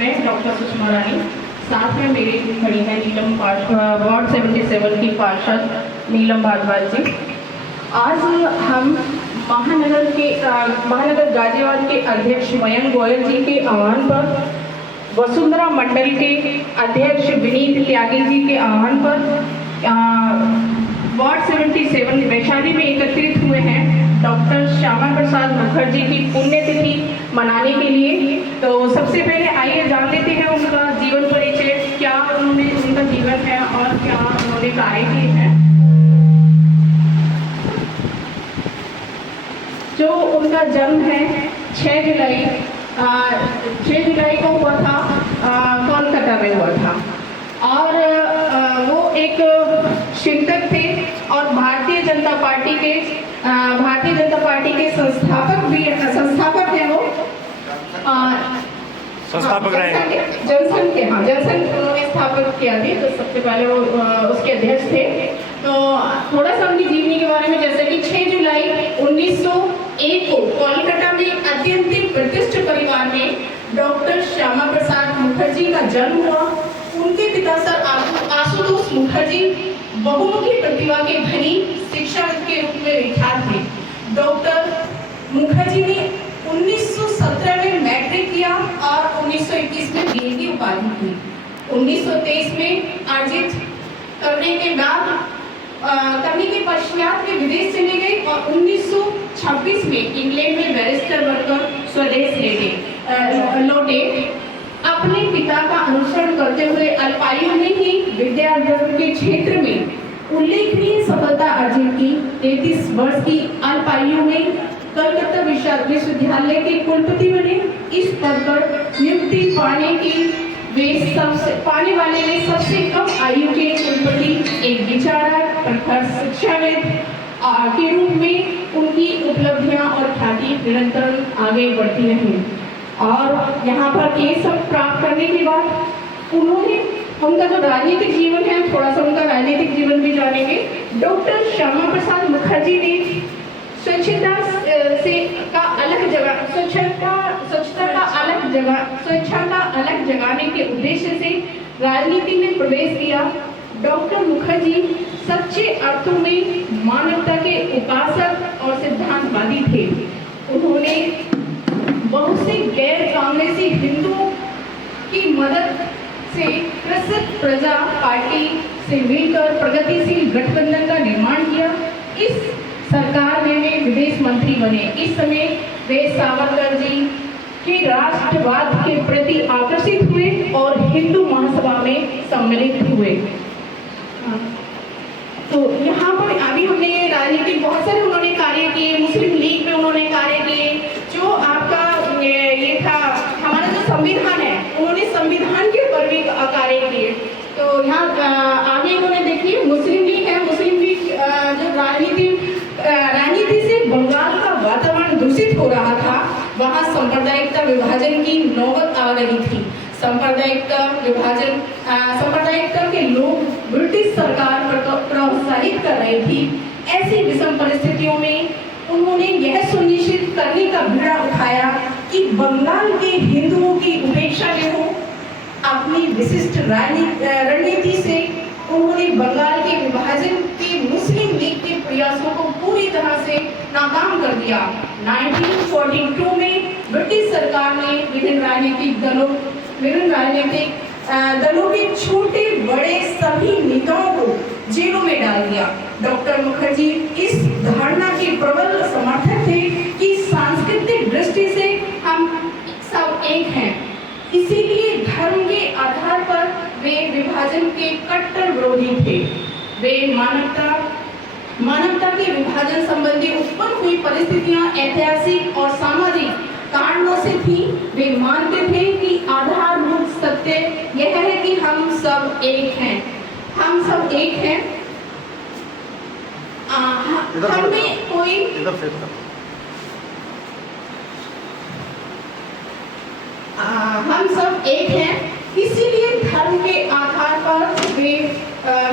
मैं डॉक्टर सुषमा रानी, साथ में मेरी खड़ी है नीलम वार्ड 77 की पार्षद नीलम भारद्वाज जी। आज हम महानगर गाजियाबाद के अध्यक्ष मयंक गोयल जी के आह्वान पर, वसुंधरा मंडल के अध्यक्ष विनीत त्यागी जी के आह्वान पर वार्ड 77 वैशाली में एकत्रित हुए हैं डॉक्टर श्यामा प्रसाद मुखर्जी की पुण्यतिथि मनाने के लिए। तो सबसे पहले आइए जान लेते हैं उनका जीवन परिचय, क्या उनका जीवन है और क्या उन्होंने कार्य किए हैं। जो उनका जन्म है 6 जुलाई को हुआ था, कोलकाता में हुआ था और वो एक चिंतक थे और भारतीय जनता पार्टी के संस्थापक हैं वो, संस्थापक रहे, जनसंघ के उन्होंने स्थापित किया थी, तो सबसे पहले वो उसके अध्यक्ष थे। तो थोड़ा सा उनकी जीवनी के बारे में, जैसे कि 6 जुलाई 1901 को कोलकाता में अत्यंत प्रतिष्ठित परिवार में डॉक्टर श्यामा प्रसाद मुखर्जी का जन्म हुआ। उनके पिता सर आशुतोष मुखर्जी बहुमुखी प्रतिभा के धनी शिक्षक के रूप में विख्यात थे। डॉक्टर मुखर्जी ने 1917 में मैट्रिक किया और 1921 में बीए की उपाधि हुई। 1923 में अर्जित करने के पश्चात वे विदेश चले गए और 1926 में इंग्लैंड में बैरिस्टर बनकर स्वदेश लौटे। अपने पिता का अनुसरण करते हुए अल्पायु में ही विद्या अर्जन के क्षेत्र में उल्लेखनीय सफलता अर्जित की। 33 वर्ष की अल्पायु में कलकत्ता विश्वविद्यालय के कुलपति बने। इस पद पर नियुक्ति पाने वाले वे सबसे कम आयु के कुलपति, एक विचारक, प्रखर शिक्षाविद के रूप में उनकी उपलब्धियां और ख्याति निरंतर आगे बढ़ती रही। और यहाँ पर ये सब प्राप्त करने के बाद उनका जो राजनीतिक जीवन है, थोड़ा सा उनका राजनीतिक जीवन भी जानेंगे। डॉक्टर श्यामा प्रसाद मुखर्जी ने स्वच्छता का अलग जगाने के उद्देश्य से राजनीति में प्रवेश किया। डॉक्टर मुखर्जी सच्चे अर्थों में मानवता के उपासक और सिद्धांतवादी थे। उन्होंने बहुत से गैर कांग्रेसी हिंदुओं की मदद से प्रसिद्ध प्रजा पार्टी से मिलकर प्रगतिशील गठबंधन का निर्माण किया। इस सरकार में वे विदेश मंत्री बने। इस समय वे सावरकर जी के राष्ट्रवाद के प्रति आकर्षित हुए और हिंदू महासभा में सम्मिलित हुए। तो यहाँ पर अभी हमने राजनीतिक बहुत सारे उन्होंने कार्य किए। मुस्लिम लीग में उन्होंने कार्य किए। जो आपका ये था हमारा जो संविधान है, उन्होंने संविधान के ऊपर भी कार्य किए। तो यहाँ आगे उन्होंने देखिए मुस्लिम लीग है। मुस्लिम लीग जो राजनीति से बंगाल का वातावरण दूषित हो रहा था, वहाँ सांप्रदायिकता विभाजन की नौबत आ रही थी। सांप्रदायिकता के लोग ब्रिटिश सरकार पर प्रोत्साहित कर रही थी। ऐसी विषम परिस्थितियों में उन्होंने यह सुनिश्चित करने का बीड़ा उठाया कि बंगाल के हिंदुओं की उपेक्षा में हो। अपनी विशिष्ट रणनीति से उन्होंने बंगाल के विभाजन के मुस्लिम लीग के प्रयासों को पूरी तरह से नाकाम कर दिया। 1942 में ब्रिटिश सरकार ने विभिन्न राजनीतिक दलों के छोटे बड़े सभी नेताओं को जेलों में डाल दिया। डॉक्टर मुखर्जी इस धारणा के प्रबल समर्थक थे कि सांस्कृतिक दृष्टि से हम सब एक हैं, इसीलिए धर्म के आधार पर वे विभाजन के कट्टर विरोधी थे। वे मानवता के विभाजन संबंधी उत्पन्न हुई परिस्थितियां ऐतिहासिक और सामाजिक कारणों से थी। वे मानते थे कि आधारभूत सत्य यह है कि हम सब एक हैं। हम सब एक हैं। हमें कोई हम सब एक हैं, इसीलिए धर्म के आधार पर वे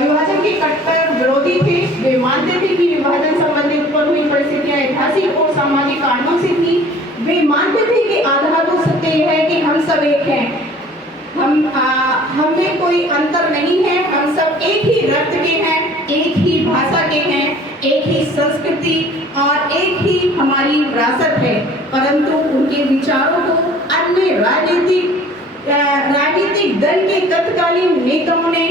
विभाजन के कट्टर विरोधी थे। वे मानते थे कि विभाजन संबंधी उत्पन्न हुई परिस्थितियां ऐतिहासिक और सामाजिक कारणों से थी। वे मानते थे कि आधारभूत सत्य यह है कि हम सब एक हैं। हम में कोई अंतर नहीं है, हम सब एक ही रक्त के हैं, एक ही भाषा के हैं, एक ही संस्कृति और एक ही हमारी विरासत है। परंतु उनके विचारों को अन्य राजनीतिक दल के तत्कालीन नेताओं ने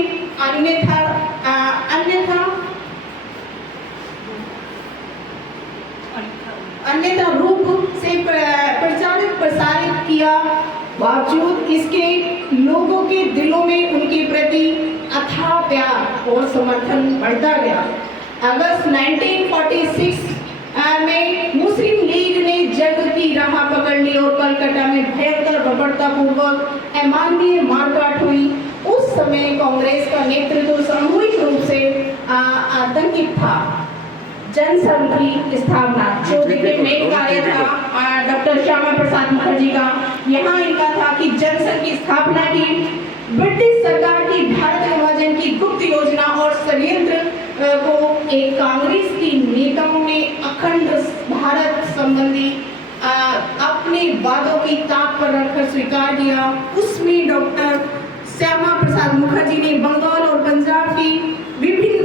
अन्यथा रूप से प्रचारित प्रसारित किया। बावजूद इसके लोगों के दिलों में उनके प्रति अथाह प्यार और समर्थन बढ़ता गया। अगस्त 1946 में मुस्लिम लीग ने जंग की राह पकड़ ली और कलकत्ता में भयंकर बर्बरतापूर्वक अमानवीय मारकाट हुई। उस समय कांग्रेस का नेतृत्व सामूहिक रूप से आतंकित था। जनसंघ की स्थापना जो देखिए मेन कार्य था डॉक्टर श्यामा प्रसाद मुखर्जी का, यहाँ इनका था कि जनसंघ की स्थापना की। ब्रिटिश सरकार की भारत विभाजन की गुप्त योजना और षड्यंत्र को एक कांग्रेस की नेताओं ने अखंड भारत संबंधी अपने वादों की ताक पर रखकर स्वीकार किया। उसमें डॉक्टर श्यामा प्रसाद मुखर्जी ने बंगाल और पंजाब की विभिन्न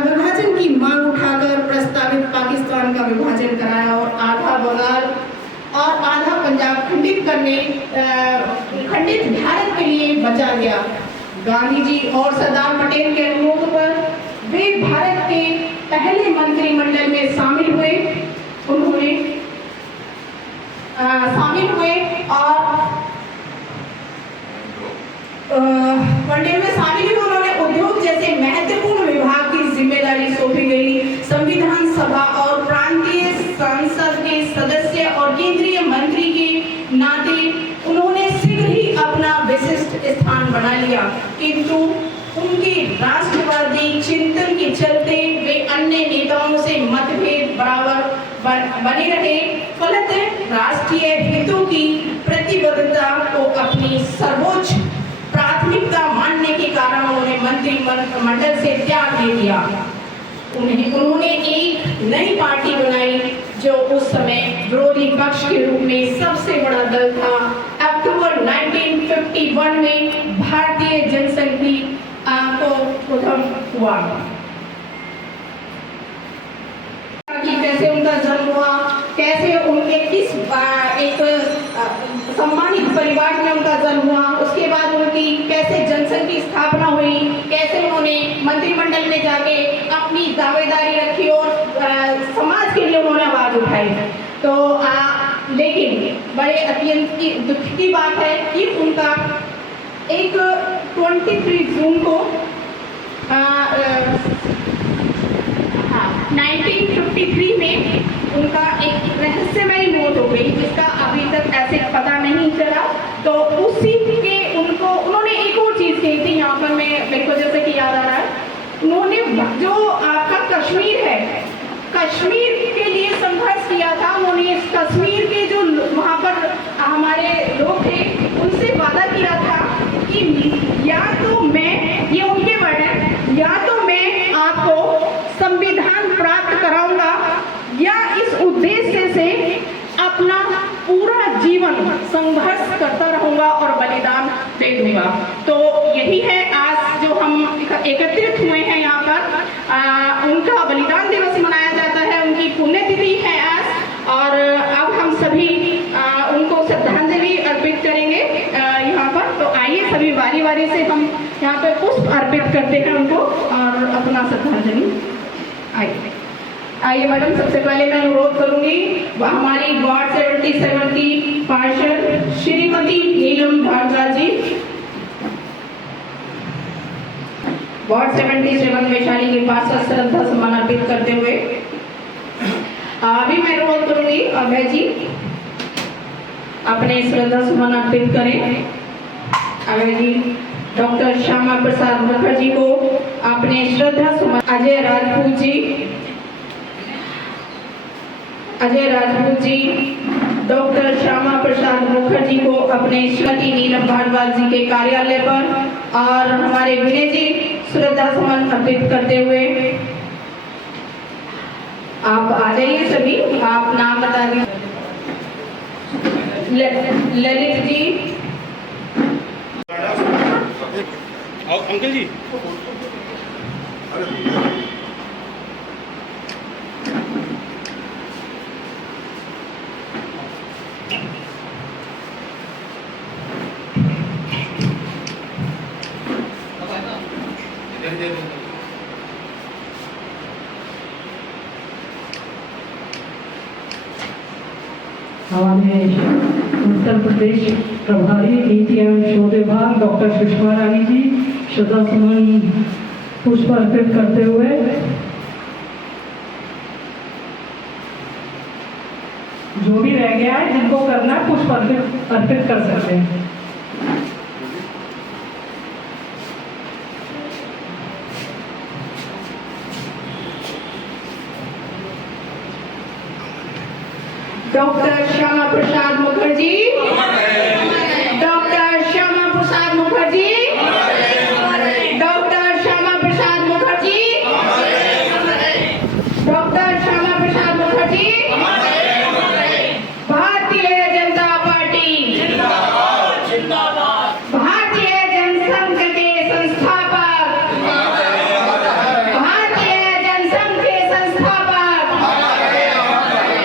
विभाजन की मांग उठाकर प्रस्तावित पाकिस्तान का विभाजन कराया और आधा बंगाल और आधा पंजाब खंडित भारत के लिए बचा गया। गांधी जी और सरदार पटेल के अनुरोध पर वे भारत के पहले मंत्रिमंडल में शामिल हुए। उन्होंने उद्योग जैसे महत्वपूर्ण विभाग की जिम्मेदारी सौंपी गई। संविधान सभा और प्रांतीय संसद के सदस्य और केंद्रीय मंत्री के नाते उन्होंने शीघ्र ही अपना विशिष्ट स्थान बना लिया, किंतु उनके राष्ट्रवादी चिंतन के चलते वे अन्य नेताओं से मतभेद बराबर बने रहे। फलतः राष्ट्रीय हितों की प्रतिबद्धता को अपनी सर्वोच्च प्राथमिकता मानने के कारण उन्होंने मंत्रिमंडल से त्याग दे दिया। उन्होंने एक नई पार्टी बनाई जो उस समय विरोधी पक्ष के रूप में सबसे बड़ा दल था। अक्टूबर 1951 में भारतीय जनसंघ को उद्भव हुआ। कैसे उनका जन्म हुआ, कैसे उनके किस एक सम्मानित परिवार में उनका जन्म हुआ, उसके बाद उनकी कैसे जनसंघ की स्थापना हुई, कैसे उन्होंने मंत्रिमंडल में जाके अपनी दावेदारी रखी और समाज के लिए उन्होंने आवाज उठाई। तो लेकिन बड़े अत्यंत दुख की बात है कि उनका एक 23 जून को 1953 में उनका एक रहस्यमयी मौत हो गई, जिसका अभी तक ऐसे पता नहीं चला। तो उसी के उन्होंने एक और चीज़ कही थी, यहाँ पर मेरे को जैसे कि याद आ रहा है, उन्होंने जो आपका कश्मीर है, कश्मीर के लिए संघर्ष किया था। उन्होंने इस कश्मीर के जो वहाँ पर हमारे लोग थे उनसे वादा किया था कि या तो मैं, ये उनके वर्ड है, या तो मैं आपको संविधान प्राप्त कराऊंगा या इस उद्देश्य से अपना पूरा जीवन संघर्ष करता रहूंगा और बलिदान दे दूंगा। तो यही है आज जो हम एकत्रित हुए हैं यहाँ पर, उनका बलिदान दिवस मनाया जाता है, उनकी पुण्यतिथि है आज। और अब हम सभी उनको श्रद्धांजलि अर्पित करेंगे यहाँ पर। तो आइए सभी बारी बारी से हम यहाँ पे पुष्प अर्पित करते हैं उनको और अपना श्रद्धांजलि। आइए मैडम, सबसे पहले मैं अनुरोध करूंगी हमारी वार्ड 77 की पार्षद श्रीमती नीलम भारद्वाज जी, वार्ड 77 वैशाली के पार्षद श्रद्धा सुमन अर्पित करते हुए। अभी मैं अनुरोध करूंगी अभय जी अपने श्रद्धा सुमन अर्पित करें। अभय जी डॉक्टर श्यामा प्रसाद मुखर्जी को अपने श्रद्धा सुमन। अजय राजपूत जी डॉक्टर श्यामा प्रसाद मुखर्जी को अपने श्रीमती नीलम भारद्वाज जी के कार्यालय पर और हमारे विनय जी श्रद्धा सुमन अर्पित करते हुए। आप आ जाइए सभी, आप नाम बता दीजिए। ललित जी अंकल जी हमारे उत्तर प्रदेश प्रभारी नीति एवं शोध विभाग डॉक्टर सुषमा रानी जी श्रद्धा सुमन पुष्प अर्पित करते हुए जो भी रह गया है जिनको करना है पुष्प अर्पित कर सकते हैं। Doctor Shyama Prasad Mukherjee, doctor Shyama Prasad Mukherjee, doctor Shyama Prasad Mukherjee, doctor Shyama Prasad Mukherjee, Bharatiya Janata party, भारतीय जनसंघ के संस्थापक, भारतीय जनसंघ के संस्थापक,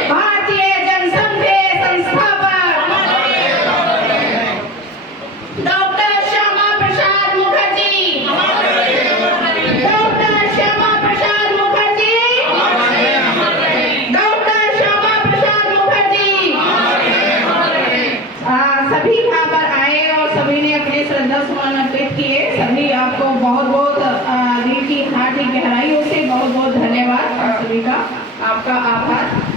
भारतीय जनसंघ के संस्थापक doctor Shyama Prasad Mukherjee, doctor Shyama Prasad Mukherjee, doctor Shyama Prasad Mukherjee. सभी यहाँ पर आए और सभी ने अपने श्रद्धा सुमन अर्पित किए। सभी आपको बहुत बहुत दिल की हार्दिक गहराइयों से बहुत बहुत धन्यवाद। सभी का आपका आभार।